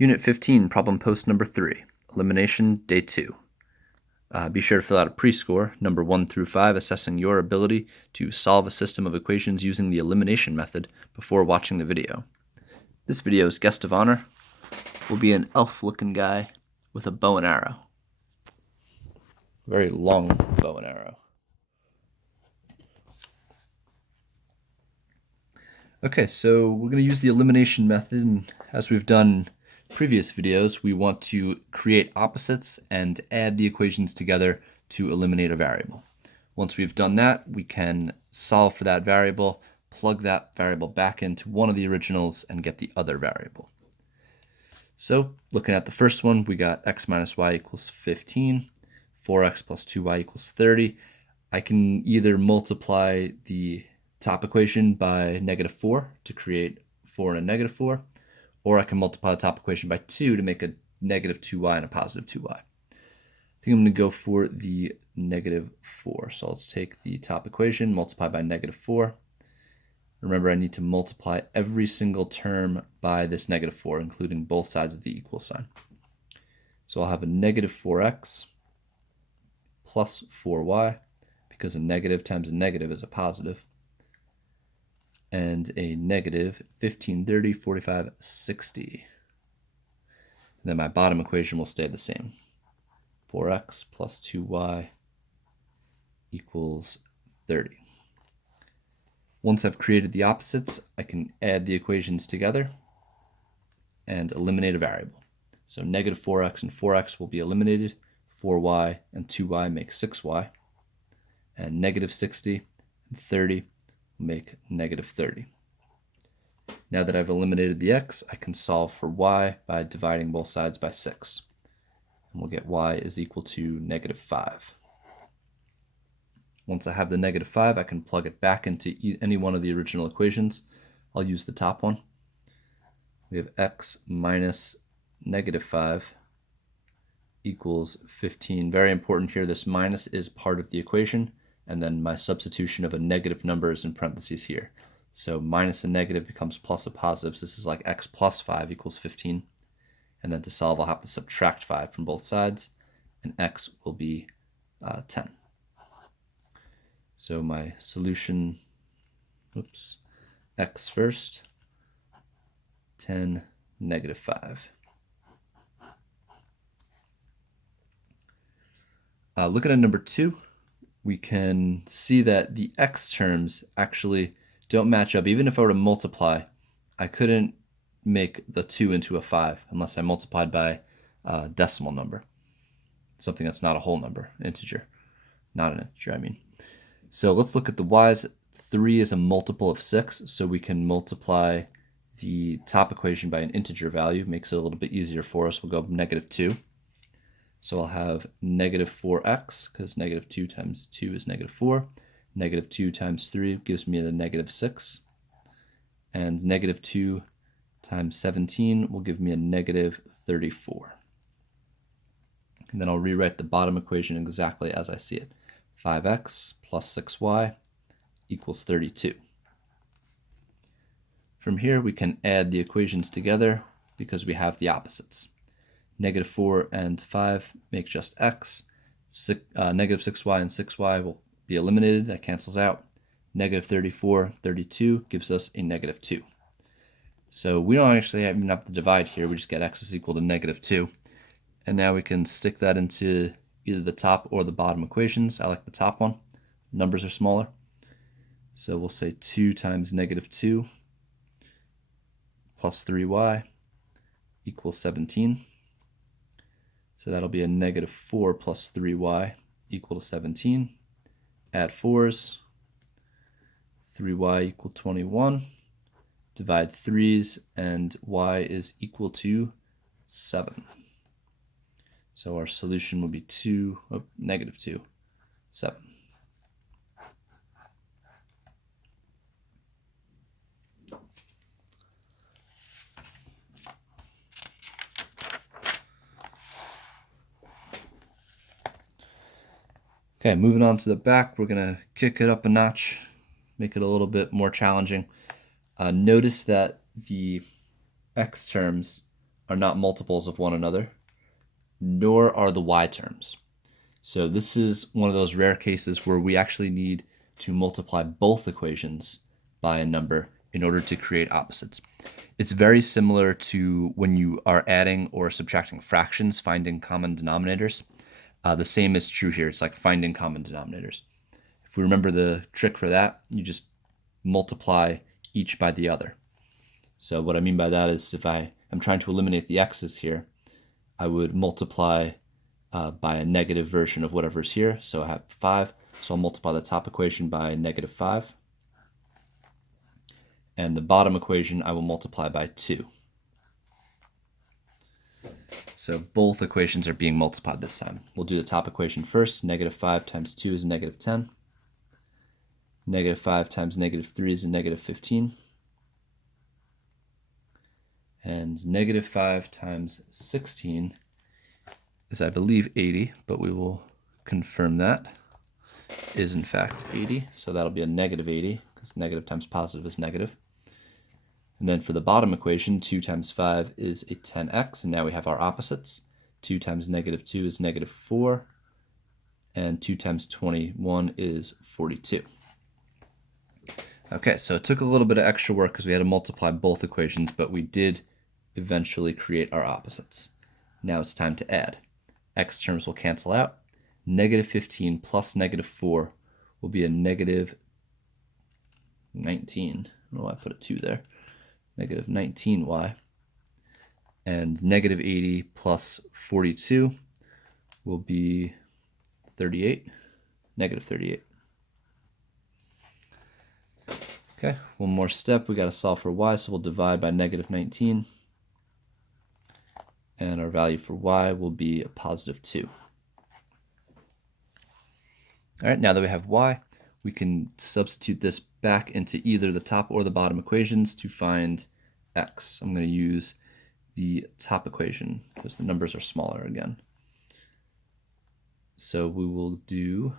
Unit 15, problem post number 3, elimination day 2. Be sure to fill out a pre-score, number 1 through 5, assessing your ability to solve a system of equations using the elimination method before watching the video. This video's guest of honor will be an elf-looking guy with a bow and arrow. Very long bow and arrow. Okay, so we're going to use the elimination method, and as we've done in previous videos, we want to create opposites and add the equations together to eliminate a variable. Once we've done that, we can solve for that variable, plug that variable back into one of the originals, and get the other variable. So looking at the first one, we got x minus y equals 15, 4x plus 2y equals 30. I can either multiply the top equation by -4 to create 4 and a -4, or I can multiply the top equation by 2 to make a -2y and a +2y. I think I'm going to go for the -4. So let's take the top equation, multiply by -4. Remember, I need to multiply every single term by this -4, including both sides of the equal sign. So I'll have a -4x plus 4y, because a negative times a negative is a positive, and a negative 15, 30, 45, 60. And then my bottom equation will stay the same. 4x plus 2y equals 30. Once I've created the opposites, I can add the equations together and eliminate a variable. So -4x and 4x will be eliminated. 4y and 2y make 6y. And -60 and 30 make -30. Now that I've eliminated the x, I can solve for y by dividing both sides by 6. And we'll get y is equal to -5. Once I have the -5, I can plug it back into any one of the original equations. I'll use the top one. We have x minus -5 equals 15. Very important here, this minus is part of the equation, and then my substitution of a negative number is in parentheses here. So minus a negative becomes plus a positive, so this is like x plus 5 equals 15. And then to solve, I'll have to subtract 5 from both sides, and x will be 10. So my solution, x first, 10, -5. Looking at number 2, we can see that the x terms actually don't match up. Even if I were to multiply, I couldn't make the 2 into a 5 unless I multiplied by a decimal number, something that's not a whole number, integer, not an integer, I mean. So let's look at the y's. 3 is a multiple of 6, so we can multiply the top equation by an integer value. Makes it a little bit easier for us. We'll go -2. So I'll have -4x, because -2 times 2 is -4. -2 times 3 gives me the -6. And -2 times 17 will give me a -34. And then I'll rewrite the bottom equation exactly as I see it. 5x plus 6y equals 32. From here, we can add the equations together because we have the opposites. -4 and 5 make just x. -6y and 6y will be eliminated. That cancels out. -34, 32 gives us a -2. So we don't actually even have to divide here. We just get x is equal to -2. And now we can stick that into either the top or the bottom equations. I like the top one. Numbers are smaller. So we'll say 2 times -2 plus 3y equals 17. So that'll be a -4 plus 3y equal to 17. Add 4's. 3y equal 21. Divide 3's, and y is equal to 7. So our solution would be -2, 7. Okay, moving on to the back, we're going to kick it up a notch, make it a little bit more challenging. Notice that the x terms are not multiples of one another, nor are the y terms. So this is one of those rare cases where we actually need to multiply both equations by a number in order to create opposites. It's very similar to when you are adding or subtracting fractions, finding common denominators. The same is true here. It's like finding common denominators. If we remember the trick for that, you just multiply each by the other. So what I mean by that is if I am trying to eliminate the x's here, I would multiply by a negative version of whatever's here. So I have 5, so I'll multiply the top equation by negative 5. And the bottom equation I will multiply by 2. So both equations are being multiplied this time. We'll do the top equation first. Negative 5 times 2 is negative 10. Negative 5 times negative 3 is a negative 15. And negative 5 times 16 is, I believe, 80, but we will confirm that is in fact 80. So that'll be a negative 80, because negative times positive is negative. And then for the bottom equation, 2 times 5 is a 10x, and now we have our opposites. 2 times negative 2 is negative 4, and 2 times 21 is 42. Okay, so it took a little bit of extra work because we had to multiply both equations, but we did eventually create our opposites. Now it's time to add. X terms will cancel out. Negative 15 plus negative 4 will be a negative 19. I don't know why I put a 2 there. Negative 19y. And negative 80 plus 42 will be 38. Negative 38. Okay, one more step. We got to solve for y, so we'll divide by negative 19. And our value for y will be a positive 2. All right, now that we have y, we can substitute this back into either the top or the bottom equations to find x. I'm going to use the top equation because the numbers are smaller again. So we will do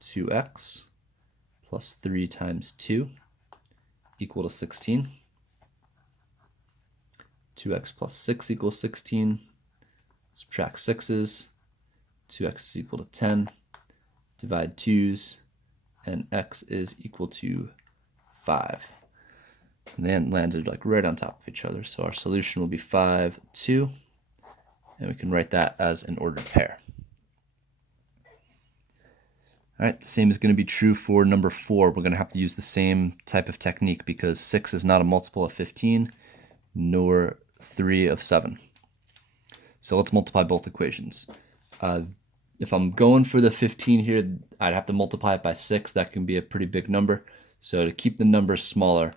2x plus 3 times 2 equal to 16. 2x plus 6 equals 16. Subtract 6's. 2x is equal to 10. Divide 2's. And x is equal to 5. And then landed like right on top of each other. So our solution will be 5, 2. And we can write that as an ordered pair. All right, the same is going to be true for number 4. We're going to have to use the same type of technique because 6 is not a multiple of 15, nor 3 of 7. So let's multiply both equations. If I'm going for the 15 here, I'd have to multiply it by 6. That can be a pretty big number. So to keep the numbers smaller,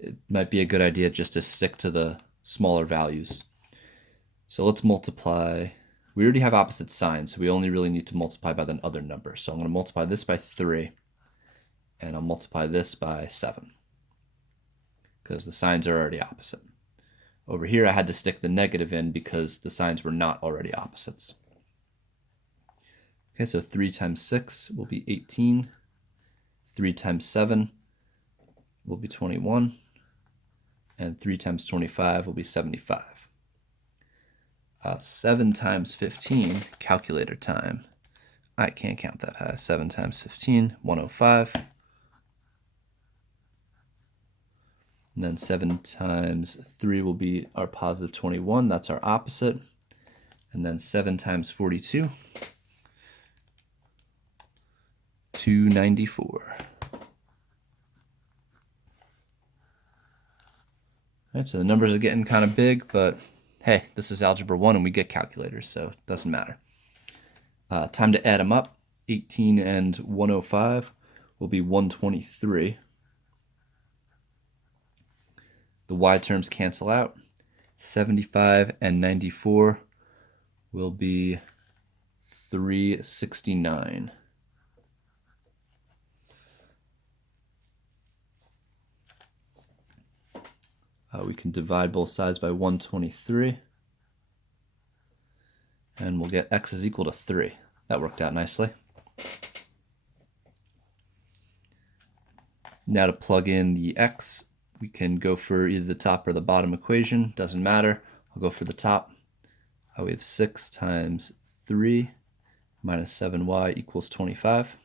it might be a good idea just to stick to the smaller values. So let's multiply. We already have opposite signs, so we only really need to multiply by the other number. So I'm going to multiply this by 3, and I'll multiply this by 7, because the signs are already opposite. Over here, I had to stick the negative in because the signs were not already opposites. Okay, so 3 times 6 will be 18. 3 times 7 will be 21. And 3 times 25 will be 75. 7 times 15, calculator time. I can't count that high. 7 times 15, 105. And then 7 times 3 will be our positive 21. That's our opposite. And then 7 times 42, 294. All right, so the numbers are getting kind of big, but hey, this is Algebra 1 and we get calculators, so it doesn't matter. Time to add them up. 18 and 105 will be 123. The y terms cancel out. 75 and 94 will be 369. We can divide both sides by 123. And we'll get x is equal to 3. That worked out nicely. Now to plug in the x, we can go for either the top or the bottom equation. Doesn't matter. I'll go for the top. We have 6 times 3 minus 7y equals 25.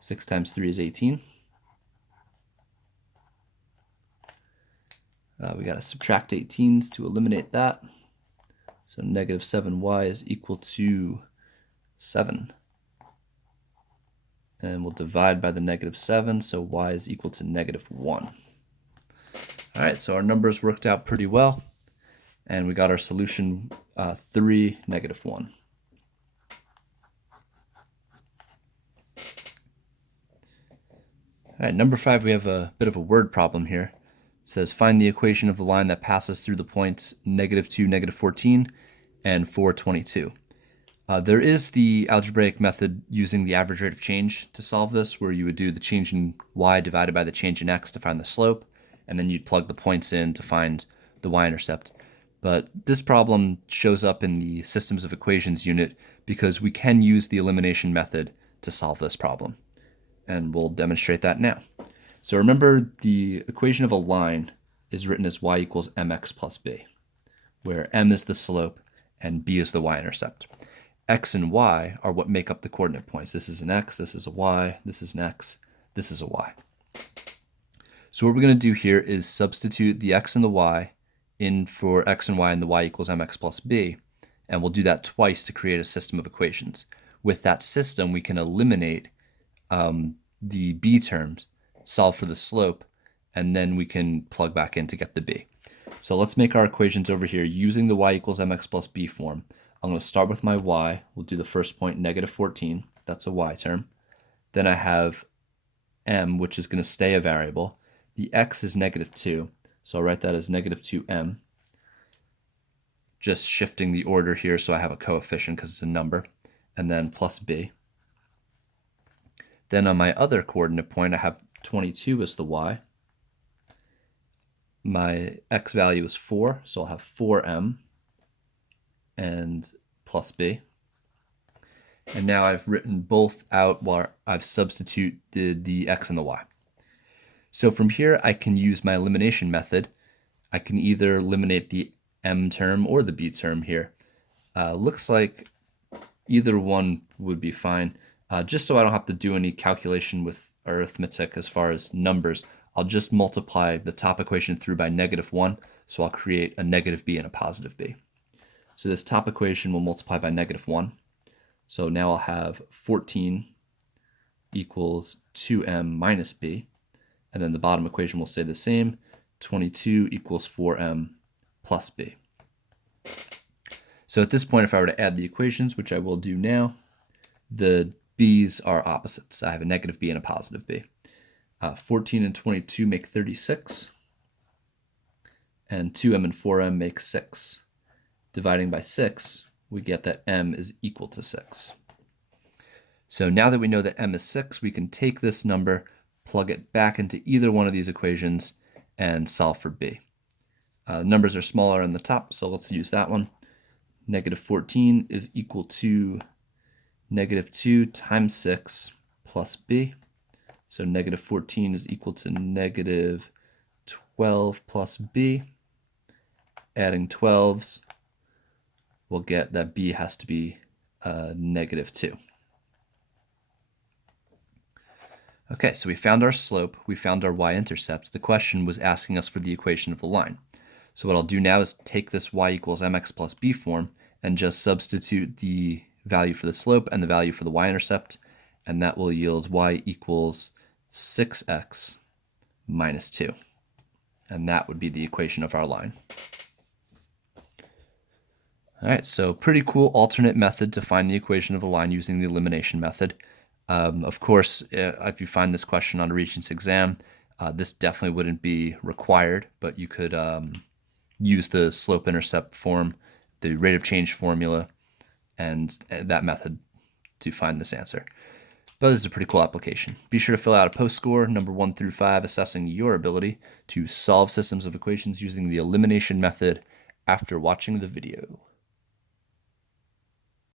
6 times 3 is 18. We got to subtract 18s to eliminate that. So negative 7y is equal to 7. And we'll divide by the negative 7, so y is equal to negative 1. All right, so our numbers worked out pretty well, and we got our solution 3, negative 1. All right, number 5, we have a bit of a word problem here. It says find the equation of the line that passes through the points -2, -14, and 4, 22. There is the algebraic method using the average rate of change to solve this, where you would do the change in y divided by the change in x to find the slope, and then you'd plug the points in to find the y-intercept. But this problem shows up in the systems of equations unit because we can use the elimination method to solve this problem. And we'll demonstrate that now. So remember, the equation of a line is written as y equals mx plus b, where m is the slope and b is the y-intercept. X and y are what make up the coordinate points. This is an x, this is a y, this is an x, this is a y. So what we're going to do here is substitute the x and the y in for x and y and the y equals mx plus b, and we'll do that twice to create a system of equations. With that system, we can eliminate the b terms, solve for the slope, and then we can plug back in to get the b. So let's make our equations over here using the y equals mx plus b form. I'm going to start with my y. We'll do the first point, negative 14. That's a y term. Then I have m, which is going to stay a variable. The x is negative 2, so I'll write that as negative 2m. Just shifting the order here so I have a coefficient because it's a number. And then plus b. Then on my other coordinate point, I have 22 as the y. My x value is 4, so I'll have 4m. And plus b. And now I've written both out while I've substituted the x and the y. So from here, I can use my elimination method. I can either eliminate the m term or the b term here. Looks like either one would be fine. Just so I don't have to do any calculation with arithmetic as far as numbers, I'll just multiply the top equation through by negative 1, so I'll create a negative b and a positive b. So this top equation will multiply by negative 1. So now I'll have 14 equals 2m minus b. And then the bottom equation will stay the same. 22 equals 4m plus b. So at this point, if I were to add the equations, which I will do now, the b's are opposites. I have a negative b and a positive b. 14 and 22 make 36. And 2m and 4m make 6. Dividing by 6, we get that m is equal to 6. So now that we know that m is 6, we can take this number, plug it back into either one of these equations, and solve for b. Numbers are smaller on the top, so let's use that one. Negative 14 is equal to negative 2 times 6 plus b. So negative 14 is equal to negative 12 plus b. Adding 12s, we'll get that b has to be negative 2. Okay, so we found our slope, we found our y-intercept. The question was asking us for the equation of the line. So what I'll do now is take this y equals mx plus b form and just substitute the value for the slope and the value for the y-intercept, and that will yield y equals 6x minus 2. And that would be the equation of our line. All right, so pretty cool alternate method to find the equation of a line using the elimination method. Of course, if you find this question on a Regents exam, this definitely wouldn't be required, but you could use the slope-intercept form, the rate of change formula, and that method to find this answer. But this is a pretty cool application. Be sure to fill out a post score, number 1 through 5, assessing your ability to solve systems of equations using the elimination method after watching the video.